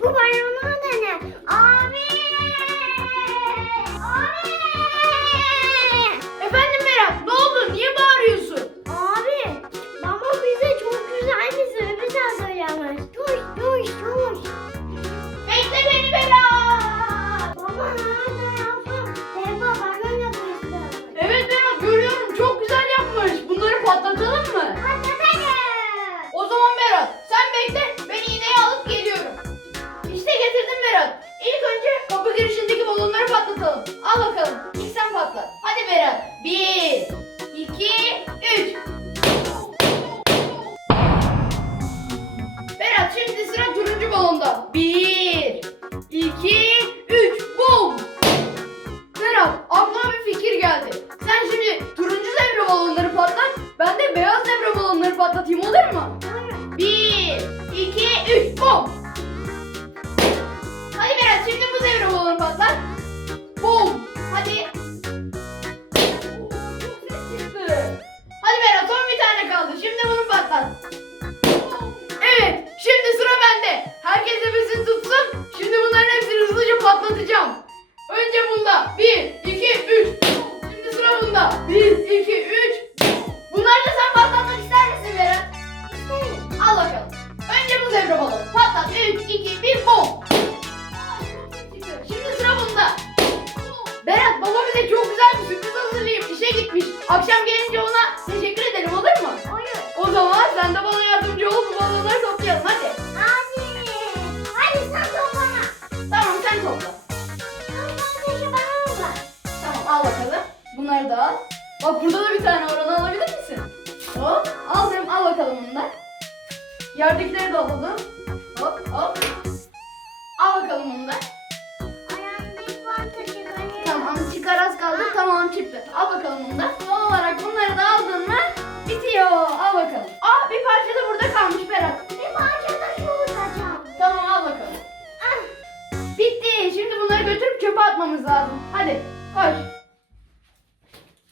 Bu balonun Al bakalım. İlk sen patlat. Hadi Berat. Bir, iki, üç. Berat şimdi sıra turuncu balonda. Bir, iki, üç. Bum. Berat aklıma bir fikir geldi. Sen şimdi turuncu zebra balonları patlat. Ben de beyaz zebra balonları patlatayım olur mu? Bir, iki, üç, bum. Zebra balonu. Patlat. 3, 2, 1, bom. Şimdi sıra bunda. Berat baba bize çok güzel bir sürpriz hazırlayıp işe gitmiş. Akşam gelince ona teşekkür edelim olur mu? Hayır. O zaman sen de bana yardımcı ol bu balonları toplayalım hadi. Hadi. Hadi sen toplama. Tamam sen topla. Sadece bana var. Tamam al bakalım. Bunları da al. Bak burada da bir tane var onu alabilir misin? Hop aldım al bakalım bunu da. Yerdekileri de alalım. Hop hop. Al bakalım bunu da. Tamam çıkar az kaldı. Tamam çıktı. Al bakalım bunu da. Son olarak bunları da aldın mı bitiyor. Al bakalım. Aa bir parça da burada kalmış Berat. Bir parça da şurada. Tamam al bakalım. Ah. Bitti. Şimdi bunları götürüp çöpe atmamız lazım. Hadi koş.